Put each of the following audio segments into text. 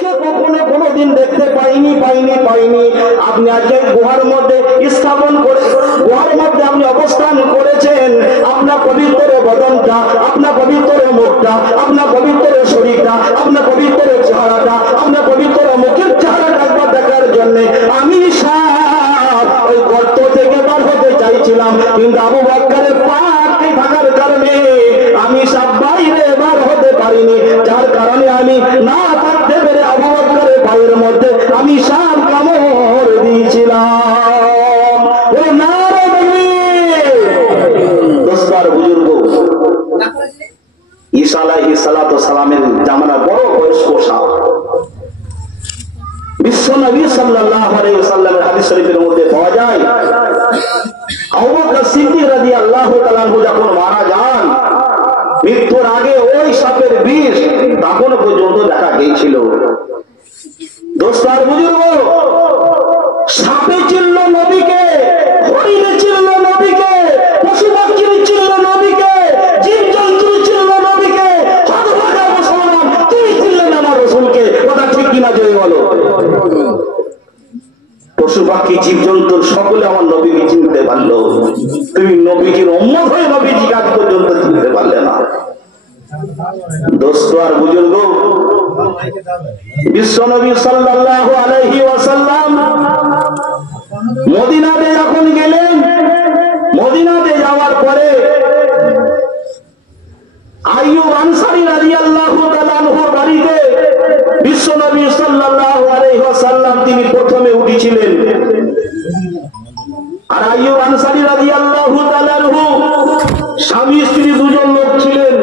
চোখে কখনো কোনোদিন দেখতে পাইনি। আপনি আজকে গুহার মধ্যে স্থাপন করে, গুহার মধ্যে আপনি অবস্থান করেছেন। আপনার পবিত্র বদনটা, আপনার পবিত্র মুখটা, আপনার পবিত্র শরীরটা, আপনার পবিত্র চেহারাটা, আপনার পবিত্র মুখের চেহারাটা একবার দেখার জন্য আমি ওই গর্ত থেকে বার হতে চাইছিলাম, কিন্তু আবু বকরের পাকে থাকার কারণে আমি সব বাইরে বার হতে পারিনি। যার কারণে আমি না থাকতে পেরে আবু বকরের পায়ের মধ্যে আমি সব কামড় দিয়েছিলাম। ও নারে দোস্তার বুজুর্গ, ঈসা আলাইহিস সালাতু সালামের জামানা বড় বয়স্ক সাহাবা। বিশ্ব নবী সাল্লাল্লাহু আলাইহি ওয়াসাল্লামের হাদিস শরীফের মধ্যে পাওয়া যায়, আবু বকর সিদ্দিক রাদিয়াল্লাহু তাআলা আনহু যখন মারা যান, মৃত্যুর আগে ওই সাপের বিষ তখন পর্যন্ত দেখা গিয়েছিল। দোস্তার বুজুর্গ, সাপে চিনল নবীকে, হরিণে চিনল নবীকে, পশু পাখি চিনল নবীকে, জীবজন্তু চিনল নবীকে, হতভাগা মুসলমান তুমি চিনলেন আমার রাসূলকে। কথা ঠিক কিনা জয় বলো। পশু পাখি জীবজন্তু সকলে আমার নবীকে চিনতে পারলো, তুমি নবীজির উম্মত হয়ে নবীজিকে আজ পর্যন্ত চিনতে পারলে না। দোস্ত আর বুজুর্গ, বিশ্ব নবী সাল্লাল্লাহু আলাইহি ওয়াসাল্লাম মদিনাতে যখন গেলেন, মদিনাতে যাওয়ার পরে আইয়ুব আনসারী রাদিয়াল্লাহু তাআলা আনহুর বাড়িতে বিশ্ব নবী সাল্লাল্লাহু আলাইহি ওয়াসাল্লাম তিনি প্রথমে উঠেছিলেন। আর আইয়ুব আনসারী রাদিয়াল্লাহু তাআলা আনহু স্বামী স্ত্রী দুজন লোক ছিলেন,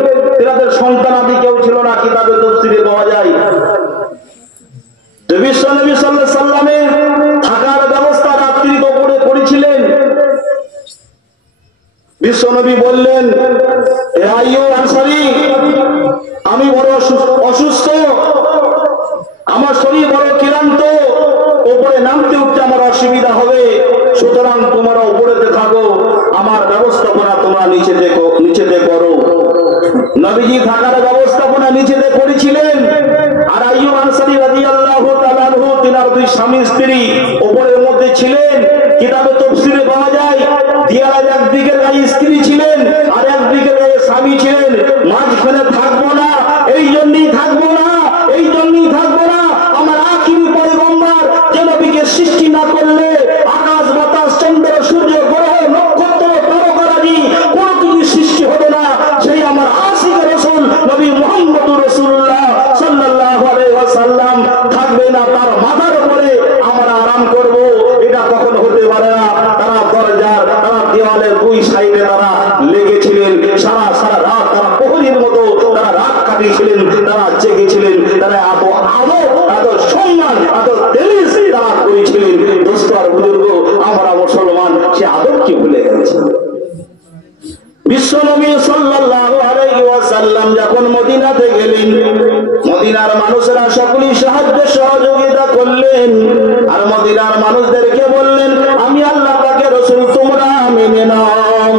তাদের সন্তান আদি কেউ ছিল না, কিতাবে তাফসীরে পাওয়া যায়। বিশ্ব নবী সাল্লাল্লাহু আলাইহি ওয়াসাল্লামের থাকার ব্যবস্থা রাত্রি দুপুরে করেছিলেন। বিশ্ব নবী বললেন, হে আইয়ুব আনসারী, আমি বড় অসুস্থ, আমার শরীর বড় ক্লান্ত, উপরে নামতে উঠতে আমার অসুবিধা হবে, সুতরাং তোমরা উপরেতে থাকো, আমার ব্যবস্থাপনা তোমরা নিচেতে করো। নবীজি থাকার ব্যবস্থাপনা নিচেতে করেছিলেন। আর আইয়ুব আনসারী রাদিয়াল্লাহু তাআলা আনহু তিনার দুই স্বামী স্ত্রী উপরের মধ্যে ছিলেন। কিতাবে তাফসীরে পাওয়া যায়, দিয়ার একদিকের গায়ে স্ত্রী ছিলেন আর একদিকের গায়ে স্বামী ছিলেন। মাঝখানে থাকবো না, এই জন্যই থাকবো না, এই জন্যই থাকবো না, আমার আখিরি পয়গম্বর যে নবীকে সৃষ্টি না করলে আকাশ বাতাস চন্দ্র সূর্য গ্রহ নক্ষত্র তারকারাজি কোনো কিছু সৃষ্টি হবে না। সেই আমার আশিক রাসূল নবী মুহাম্মদুর রাসূলুল্লাহ সাল্লাল্লাহু আলাইহি ওয়াসাল্লাম থাকবে না, তার মাথার উপরে আমরা আরাম করব, এটা কখনো হতে পারে না। তারা দরজার, তারা দেওয়ালের দুই সাইডে তারা লেগেছিলেন, সারা রাত তারা প্রহরীর মতো তারা রাত কাটিয়েছিলেন, তারা জেগেছিলেন, তারা এত আদর, এত সম্মান, এত তেলিশ তারা করেছিলেন। দোস্ত আর বুজুর্গ, আমরা মুসলমান সে আদরকে ভুলে গেছি। বিশ্ব নবী সাল্লাল্লাহু আলাইহি ওয়াসাল্লাম যখন মদিনাতে গেলেন, মদিনার মানুষেরা সকলেই সাহায্য সহযোগিতা করলেন। আর মদিনার মানুষদেরকে বললেন, আমি আল্লাহ পাকের রাসূল, তোমরা মেনে নাও।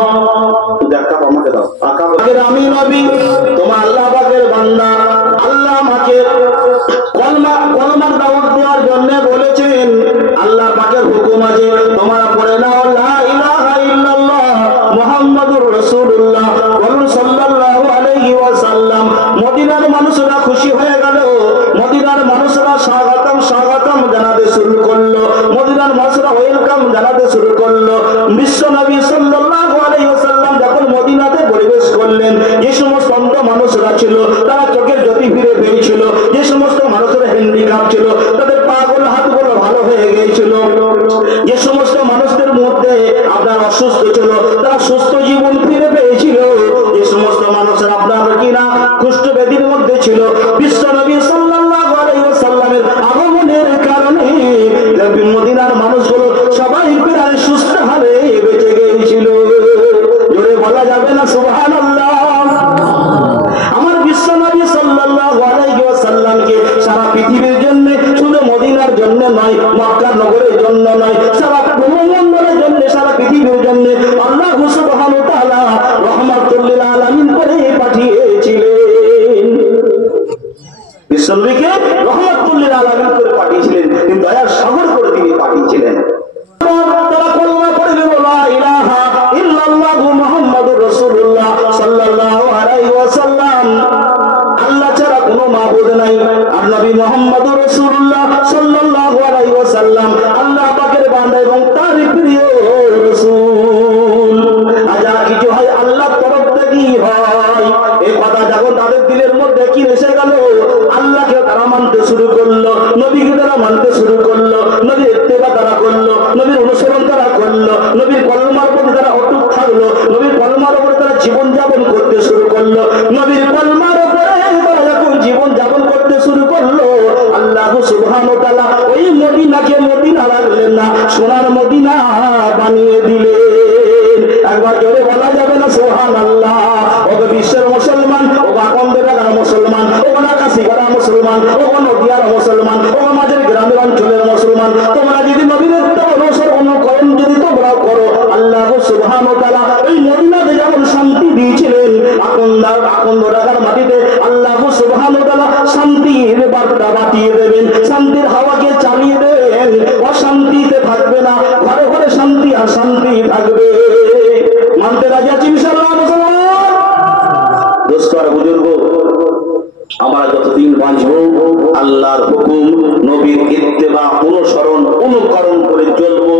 দেখা আমাকে দাও, আমি নবী, তোমরা আল্লাহ পাকের বান্দা। আল্লাহ আমাকে কলমার দাওয়াত দেওয়ার জন্য বলেছেন। আল্লাহ পাকের হুকুম আছে, তোমরা পড়ে নাও লা ইলাহা ইল্লাল্লাহ মুহাম্মাদুর রাসূলুল্লাহ সাল্লাল্লাহু আলাইহি ওয়াসাল্লাম। মদিনার মানুষরা খুশি হয়ে গেল, মদিনার মানুষরা স্বাগতম জানাতে শুরু করলো, মদিনার মানুষরা ওয়েলকাম জানাতে শুরু করলো। বিশ্ব নবী সাল্লাল্লাহু আলাইহি ওয়াসাল্লাম যখন মদিনাতে প্রবেশ করলেন, যে সমস্ত অন্ধ মানুষরা ছিল তারা চোখের জ্যোতি ফিরে পেয়েছিল, যে সমস্ত মানুষের হ্যান্ডিক্যাপ ছিল তাদের পাগুলো হাতগুলো ভালো হয়ে গিয়েছিল, যে সমস্ত মানুষদের মধ্যে আপনার অসুস্থ ছিল তারা সুস্থ জীবন ফিরে পেয়েছিল, যে সমস্ত মানুষের আপনার কিনা কুষ্ঠ ব্যাধির মধ্যে ছিল, বিশ্ব নবী সাল্লাল্লাহু আলাইহি ওয়াসাল্লামের আগমনের কারণে মদিনার মানুষগুলো সবাই প্রায় সুস্থ হারে বেঁচে গিয়েছিল। জোরে বলা যাবে না সুবহানাল্লাহ। আমার বিশ্ব নবী সাল্লাল্লাহু আলাইহি ওয়াসাল্লামকে সারা পৃথিবীর জন্য, শুধু মদিনার জন্য নয়, মক্কা নগরের জন্য নয়, সারা ভূমণ্ডলের জন্য, সারা পৃথিবীর জন্য আল্লাহ সুবহানাহু ওয়া তাআলা রাহমাতুল লিল আলামিন করে পাঠিয়েছিলেন। বিশ্বনবীকে রহমাতুল্লিল আলামিন করে পাঠিয়েছিলেন, তিনি দয়ার সাগর করে তিনি পাঠিয়েছিলেন। তারা কলমা পড়ে দিল লা ইলাহা ইল্লাল্লাহু মুহাম্মাদুর রাসূলুল্লাহ সাল্লাল্লাহু আলাইহি ওয়াসাল্লাম, আল্লাহ ছাড়া কোনো মাবুদ নাই, আর নবী মুহাম্মদুর রাসূলুল্লাহ সাল্লাল্লাহু আলাইহি ওয়াসাল্লাম আল্লাহ পাকের বান্দা এবং তার প্রিয় রাসূল। আজা কিছু হয় আল্লাহর তরফ থেকেই হয়, এই কথা যখন তাদের দিলের মধ্যে কি এসে গেল, আল্লাহকে তারা মানতে শুরু করলো, নবীকে তারা মানতে শুরু করলো, নবীর ইত্তেবা তারা করলো, নবীর অনুসরণ তারা করলো, নবীর কলমার প্রতি তারা অটুট থাকলো, নবীর কলমার উপরে তারা জীবন যাপন করতে শুরু করলো, নবীর কলমার উপরে তারা যখন জীবন যাপন করতে শুরু করলো, আল্লাহ সুবহানাহু ওয়া তাআলা ওই মদিনাকে মদিনা রাখলেন না, সোনার মদিনা বানিয়ে দিলেন। একবার জোরে বলা যাবে না সুবহানাল্লাহ? ওগো বিশ্বের মুসলমান, ওগো আকন্দের মুসলমান, ওগো নাকাশিপাড়া মুসলমান, ওগো নদিয়ার মুসলমান, ওগো মাঝের গ্রামের অঞ্চলের মুসলমান, তোমরা যদি নবীর অনুকরণ যদি তোমরা করো, আল্লাহ সুবহানাহু ওয়া তাআলা ওই মদিনাতে যেমন শান্তি দিয়েছিলেন, আকন্দার মাটিতে আল্লাহ সুবহানাহু ওয়া তাআলা শান্তির বার্তা পাঠিয়ে দেবেন, শান্তির হাওয়াকে চালিয়ে দেবেন, অশান্তিতে থাকবে না, ঘরে ঘরে শান্তি আর শান্তি থাকবে। মানতে রাজি আছি ইনশাআল্লাহ মুসলমান? দোস্ত আর বুজুর্গ, আমরা যতদিন বাঁচবো আল্লাহর হুকুম, নবীর ইত্তেবা, অনুসরণ, অনুকরণ করে চলবো,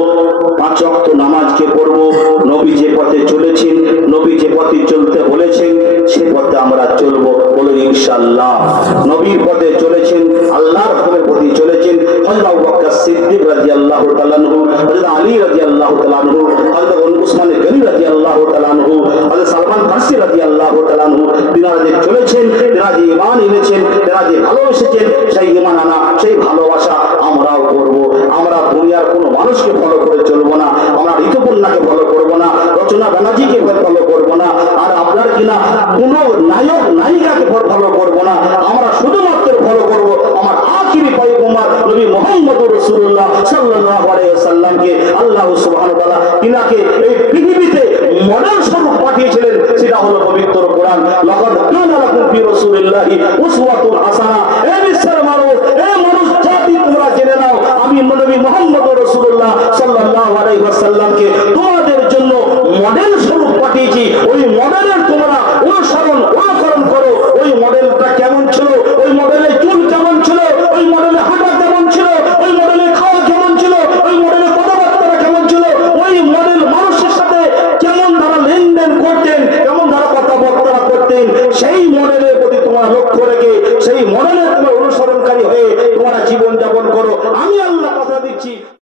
5 ওয়াক্ত নামাজকে পড়বো, নবী যে পথে চলেছেন, নবী যে পথে চলতে বলেছেন সে পথে আমরা চলবো, বলুন ইনশাআল্লাহ। নবীর পথে চলেছেন, আল্লাহর হুকুমের পথে চলেছেন হযরত আবু বকর সিদ্দিক রাদিয়াল্লাহু তাআলা আনহু, হযরত আলী রাদিয়াল্লাহু তাআলা আনহু, হযরত উসমান গনি রাদিয়াল্লাহু তাআলা আনহু, হযরত সালমান ফারসি রাদিয়াল্লাহু তাআলা আনহু, তিনারা যে চলেছেন, তিনারা যে ঈমান এনেছেন, তিনারা যে ভালোবেসেছেন, সেই ঈমান আনা, সেই ভালোবাসা আমরাও করব। আমরা দুনিয়ার কোনো মানুষকে ফলো করে চলবো না, আমরা ঋতুপর্ণাকে ফলো করবো না, রচনা ব্যানার্জিকে ফলো করবো না, আর আপনার কিনা কোনো নায়ক নায়িকাকে ফলো করবো না, আমরা শুধুমাত্র ফলো করবো আমার আখিরি পয়গম্বর নবী মুহাম্মদুর রাসূলুল্লাহ সাল্লাল্লাহু আলাইহি ওয়াসাল্লামকে। আল্লাহ সুবহানাহু ওয়া তাআলা তিনাকে এই পৃথিবীতে মডেল স্বরূপ পাঠিয়েছিলেন, সেটা হলো পবিত্র কোরআন। লাকাদ কানা লাকুম ফি রাসূলিল্লাহি উসওয়াতুন হাসানাহ। এই বিশ্বের মানুষ, এই মানুষ জাতি, তোমরা জেনে নাও, আমি নবী মুহাম্মদুর রাসূলুল্লাহ সাল্লাল্লাহু আলাইহি ওয়াসাল্লামকে তোমাদের জন্য মডেল স্বরূপ পাঠিয়েছি। ওই মডেলের তোমরা অনুসরণ, অনুকরণ করো। ওই মডেলটা কেমন ছিল, ওই মডেলের চুল কেমন ছিল, ওই মডেলে হাঁটা কেমন ছিল, ওই মডেলে খাওয়া কেমন ছিল, ওই মডেলে কথাবার্তা কেমন ছিল, ওই মডেল মানুষের সাথে কেমন তারা লেনদেন করতেন, কেমন তারা কথাবার্তা করতেন, সেই মডেলের প্রতি তোমার লক্ষ্য রেখে সেই মডেলের তোমার অনুসরণকারী হয়ে তোমরা জীবন যাপন করো। আমি আল্লাহ কথা দিচ্ছি।